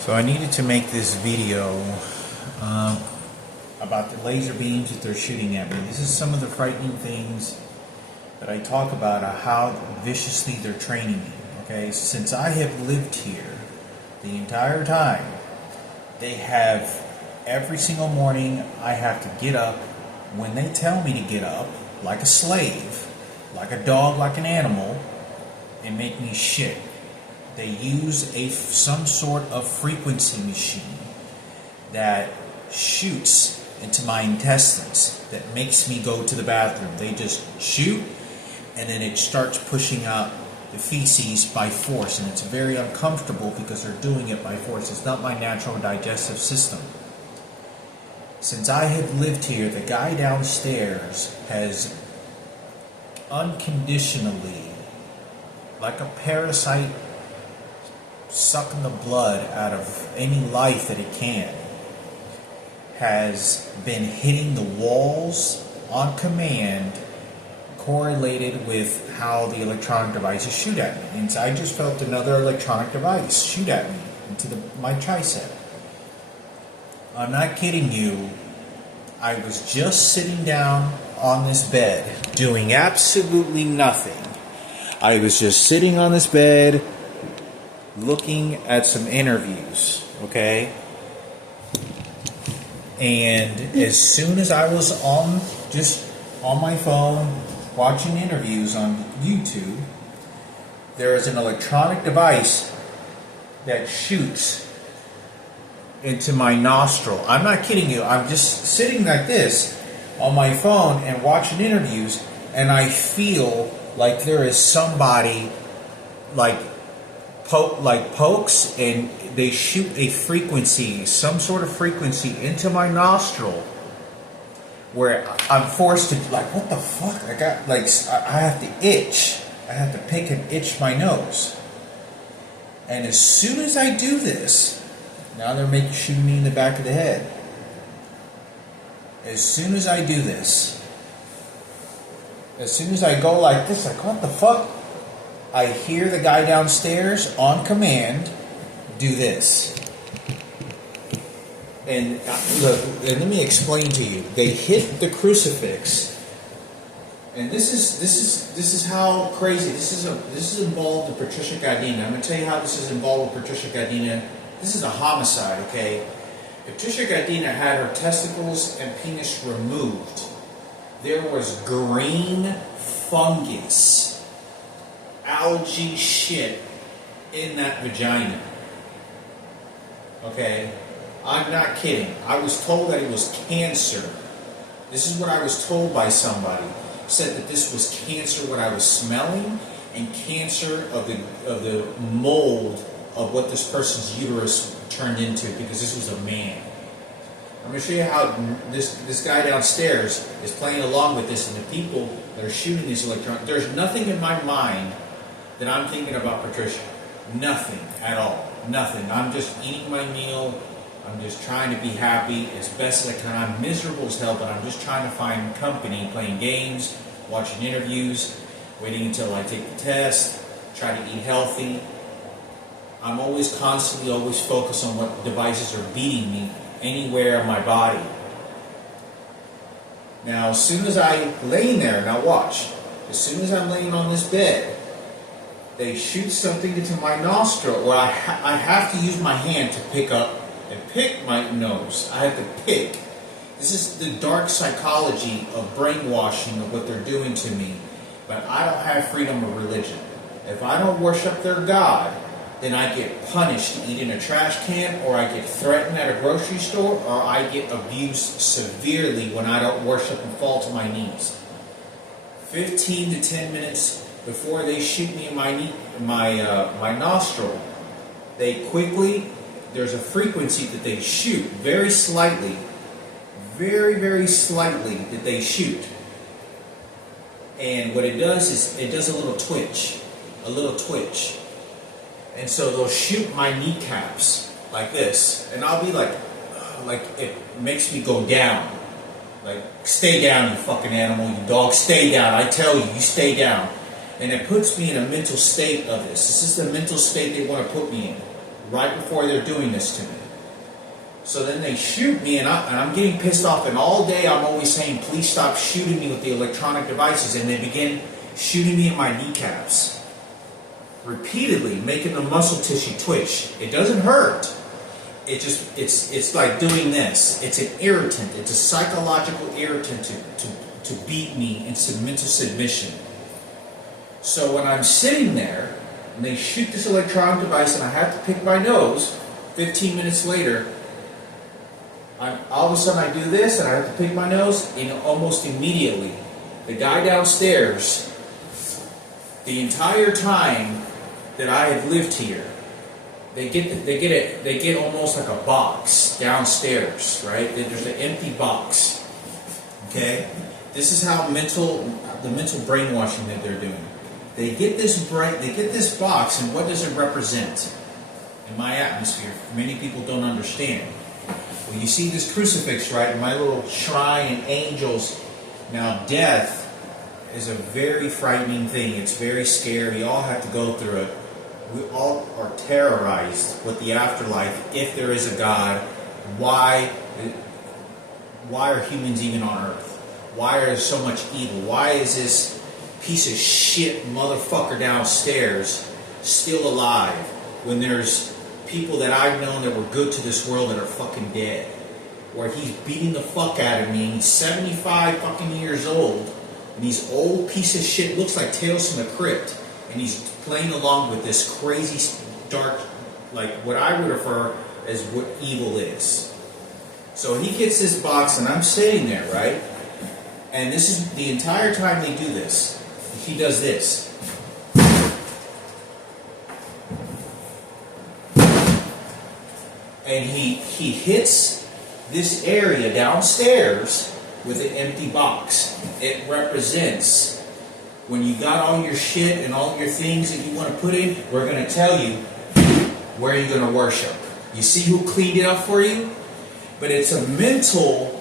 So I needed to make this video about the laser beams that they're shooting at me. This is some of the frightening things that I talk about, how viciously they're training me. Okay, since I have lived here the entire time, they have every single morning I have to get up when they tell me to get up, like a slave, like a dog, like an animal, and make me shit. They use some sort of frequency machine that shoots into my intestines that makes me go to the bathroom. They just shoot, and then it starts pushing out the feces by force, and it's very uncomfortable because they're doing it by force. It's not my natural digestive system. Since I have lived here, the guy downstairs has unconditionally, like a parasite, sucking the blood out of any life that it can, has been hitting the walls on command, correlated with how the electronic devices shoot at me. And so I just felt another electronic device shoot at me into my tricep. I'm not kidding you. I was just sitting down on this bed doing absolutely nothing. I was just sitting on this bed looking at some interviews, okay? And as soon as I was on my phone watching interviews on YouTube, there is an electronic device that shoots into my nostril. I'm not kidding you. I'm just sitting like this on my phone and watching interviews, and I feel like there is somebody pokes, and they shoot a frequency, some sort of frequency into my nostril, where I'm forced to, what the fuck? I have to itch. I have to pick and itch my nose. And as soon as I do this, now they're shooting me in the back of the head. As soon as I do this, as soon as I go like this, what the fuck? I hear the guy downstairs on command do this. And let me explain to you. They hit the crucifix, and this is how crazy this is. This is involved in Patricia Gardina. I'm going to tell you how this is involved with Patricia Gardina. This is a homicide, okay? Patricia Gardina had her testicles and penis removed. There was green fungus, algae shit in that vagina. Okay? I'm not kidding. I was told that it was cancer. This is what I was told by somebody. Said that this was cancer, what I was smelling, and cancer of the mold of what this person's uterus turned into, because this was a man. I'm going to show you how this guy downstairs is playing along with this, and the people that are shooting these electronic. There's nothing in my mind that I'm thinking about Patricia. Nothing at all. Nothing. I'm just eating my meal. I'm just trying to be happy as best as I can. I'm miserable as hell, but I'm just trying to find company, playing games, watching interviews, waiting until I take the test, try to eat healthy. I'm always focused on what devices are beating me anywhere in my body. Now, as soon as I'm laying there, now watch, as soon as I'm laying on this bed, they shoot something into my nostril, or I have to use my hand to pick up and pick my nose. I have to pick. This is the dark psychology of brainwashing of what they're doing to me. But I don't have freedom of religion. If I don't worship their God, then I get punished to eat in a trash can, or I get threatened at a grocery store, or I get abused severely when I don't worship and fall to my knees. 15 to 10 minutes before they shoot me in my nostril, there's a frequency that they shoot, very slightly, very, very slightly that they shoot. And what it does is, it does a little twitch. And so they'll shoot my kneecaps like this, and I'll be like it makes me go down. Like, stay down, you fucking animal, you dog, stay down. I tell you, you stay down. And it puts me in a mental state of this. This is the mental state they want to put me in. right before they're doing this to me. So then they shoot me, and I'm getting pissed off, and all day I'm always saying, please stop shooting me with the electronic devices, and they begin shooting me in my kneecaps. Repeatedly, making the muscle tissue twitch. It doesn't hurt. It's like doing this. It's an irritant. It's a psychological irritant to beat me into mental submission. So when I'm sitting there, and they shoot this electronic device, and I have to pick my nose, 15 minutes later, all of a sudden I do this, and I have to pick my nose, and almost immediately, the guy downstairs, the entire time that I have lived here, they get almost like a box downstairs, right? There's an empty box. Okay, this is how the mental brainwashing that they're doing. They get this box, and what does it represent? In my atmosphere, many people don't understand. Well, you see this crucifix, right? My little shrine and angels. Now, death is a very frightening thing. It's very scary. We all have to go through it. We all are terrorized with the afterlife. If there is a God, why are humans even on earth? Why are there so much evil? Why is this piece of shit motherfucker downstairs still alive when there's people that I've known that were good to this world that are fucking dead? Where he's beating the fuck out of me, and he's 75 fucking years old, and he's old piece of shit, looks like Tales from the Crypt, and he's playing along with this crazy dark, like what I would refer as what evil is. So he gets this box, and I'm sitting there, right? And this is the entire time they do this. He does this. And he hits this area downstairs with an empty box. It represents when you got all your shit and all your things that you want to put in, we're going to tell you where you're going to worship. You see who cleaned it up for you? But it's a mental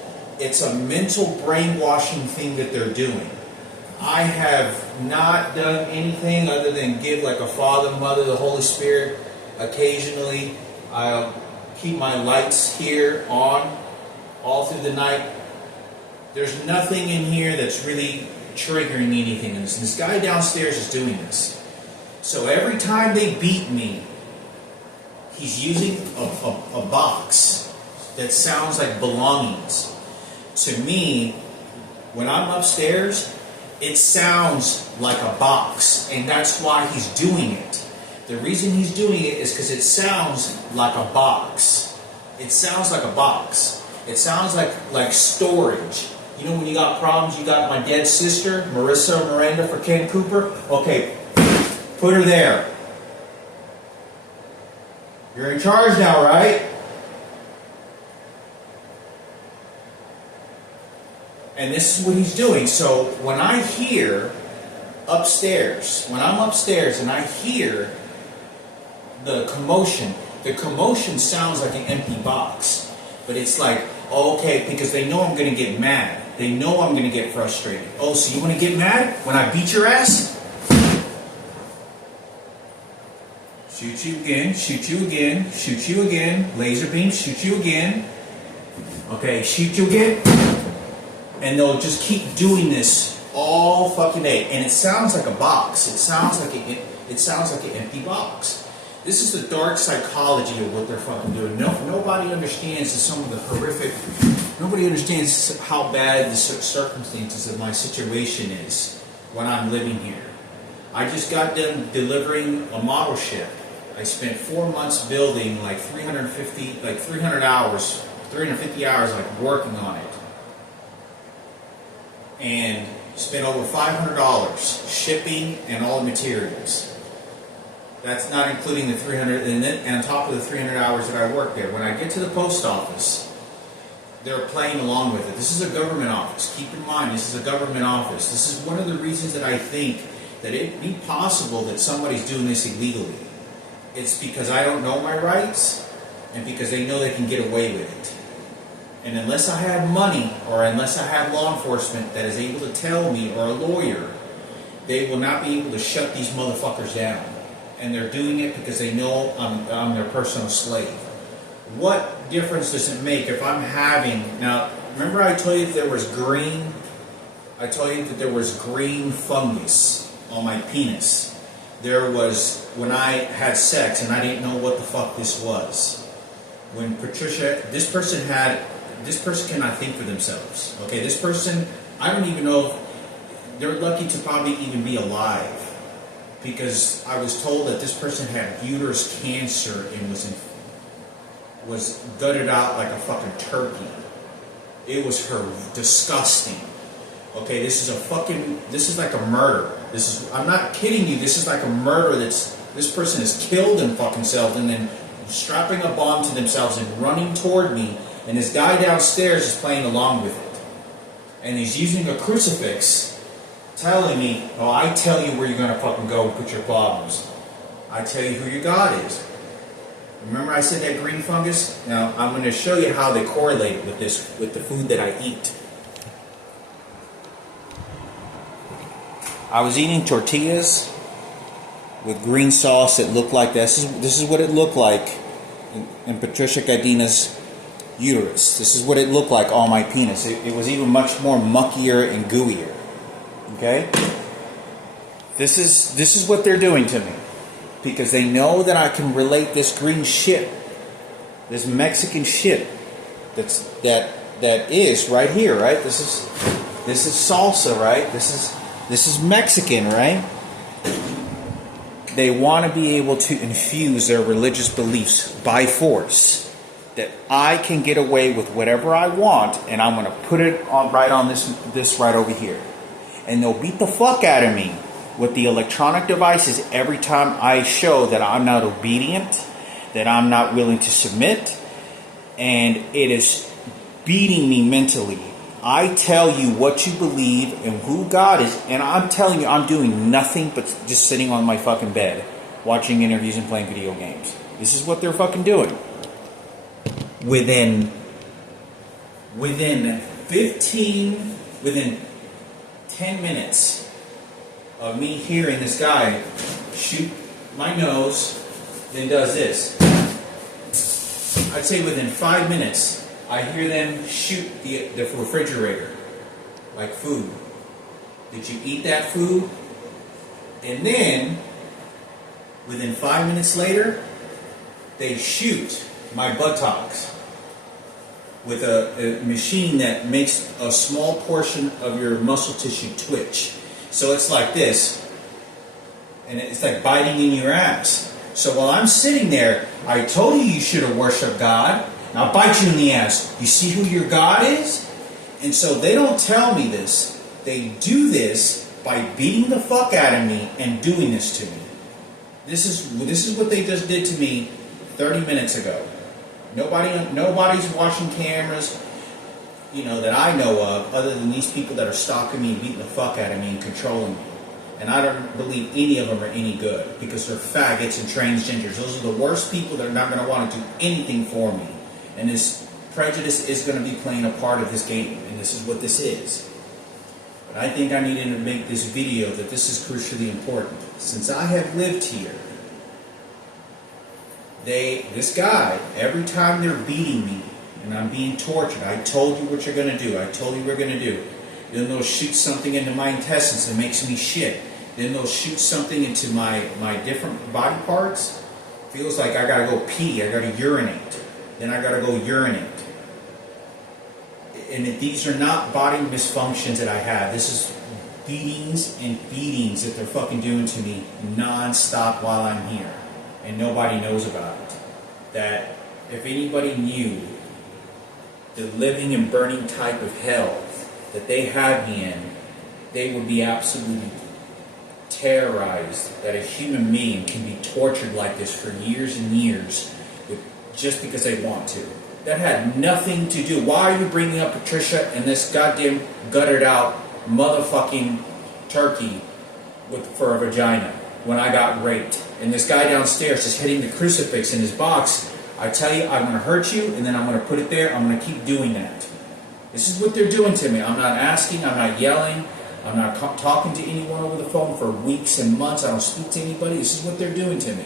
brainwashing thing that they're doing. I have not done anything other than give like a Father, Mother, the Holy Spirit. Occasionally, I'll keep my lights here on all through the night. There's nothing in here that's really triggering anything. And this guy downstairs is doing this. So every time they beat me, he's using a box that sounds like belongings. To me, when I'm upstairs, it sounds like a box, and that's why he's doing it. The reason he's doing it is because it sounds like a box. It sounds like a box. It sounds like storage. You know when you got problems, you got my dead sister, Marissa Miranda for Ken Cooper? Okay, put her there. You're in charge now, right? And this is what he's doing. So when I hear upstairs, when I'm upstairs and I hear the commotion sounds like an empty box. But it's like, oh, okay, because they know I'm going to get mad. They know I'm going to get frustrated. Oh, so you want to get mad when I beat your ass? Shoot you again, shoot you again, shoot you again. Laser beam, shoot you again. Okay, shoot you again. And they'll just keep doing this all fucking day. And it sounds like a box. It sounds like an empty box. This is the dark psychology of what they're fucking doing. Nobody understands some of the horrific. Nobody understands how bad the circumstances of my situation is when I'm living here. I just got done delivering a model ship. I spent 4 months building like 350 hours like working on it. And spent over $500 shipping and all the materials. That's not including the 300, and on top of the 300 hours that I worked there. When I get to the post office, they're playing along with it. This is a government office. Keep in mind, this is a government office. This is one of the reasons that I think that it'd be possible that somebody's doing this illegally. It's because I don't know my rights, and because they know they can get away with it. And unless I have money, or unless I have law enforcement that is able to tell me, or a lawyer, they will not be able to shut these motherfuckers down. and they're doing it because they know I'm their personal slave. What difference does it make if I'm having... Now, remember I told you that there was green... I told you that there was green fungus on my penis. There was when I had sex and I didn't know what the fuck this was. When Patricia... This person cannot think for themselves. Okay, this person... I don't even know if... They're lucky to probably even be alive. Because I was told that this person had uterus cancer and was gutted out like a fucking turkey. It was disgusting. Okay, this is like a murder. I'm not kidding you, this is like a murder this person has killed them fucking self and then strapping a bomb to themselves and running toward me, and this guy downstairs is playing along with it. And he's using a crucifix telling me, oh, I tell you where you're going to fucking go and put your problems. I tell you who your God is. Remember I said that green fungus? Now, I'm going to show you how they correlate with the food that I eat. I was eating tortillas with green sauce that looked like this. This is what it looked like in Patricia Cadina's uterus. This is what it looked like on my penis. It was even much more muckier and gooier. Okay? This is what they're doing to me. Because they know that I can relate this green shit, this Mexican shit that is right here, right? This is salsa, right? This is Mexican, right? They want to be able to infuse their religious beliefs by force. That I can get away with whatever I want, and I'm going to put it on this right over here. And they'll beat the fuck out of me with the electronic devices every time I show that I'm not obedient, that I'm not willing to submit, and it is beating me mentally. I tell you what you believe and who God is, and I'm telling you I'm doing nothing but just sitting on my fucking bed, watching interviews and playing video games. This is what they're fucking doing. Within 10 minutes of me hearing this guy shoot my nose, then does this. I'd say within 5 minutes, I hear them shoot the refrigerator, like food. Did you eat that food? And then, within 5 minutes later, they shoot my buttocks with a machine that makes a small portion of your muscle tissue twitch. So it's like this, and it's like biting in your ass. So while I'm sitting there, I told you you should have worshipped God. Now I'll bite you in the ass. You see who your God is? And so they don't tell me this. They do this by beating the fuck out of me and doing this to me. This is what they just did to me 30 minutes ago. Nobody's watching cameras, that I know of, other than these people that are stalking me and beating the fuck out of me and controlling me. And I don't believe any of them are any good, because they're faggots and transgenders. Those are the worst people that are not going to want to do anything for me. And this prejudice is going to be playing a part of this game, and this is what this is. But I think I needed to make this video that this is crucially important. Since I have lived here, this guy, every time they're beating me and I'm being tortured, I told you what you're going to do. I told you we're going to do. Then they'll shoot something into my intestines that makes me shit. Then they'll shoot something into my different body parts. Feels like I got to go pee. I got to urinate. Then I got to go urinate. And these are not body dysfunctions that I have. This is beatings and beatings that they're fucking doing to me non-stop while I'm here. And nobody knows about it. That if anybody knew the living and burning type of hell that they have me in, they would be absolutely terrorized that a human being can be tortured like this for years and years just because they want to. That had nothing to do. Why are you bringing up Patricia and this goddamn gutted out motherfucking turkey for a vagina when I got raped? And this guy downstairs is hitting the crucifix in his box. I tell you, I'm going to hurt you, and then I'm going to put it there. I'm going to keep doing that. This is what they're doing to me. I'm not asking. I'm not yelling. I'm not talking to anyone over the phone for weeks and months. I don't speak to anybody. This is what they're doing to me.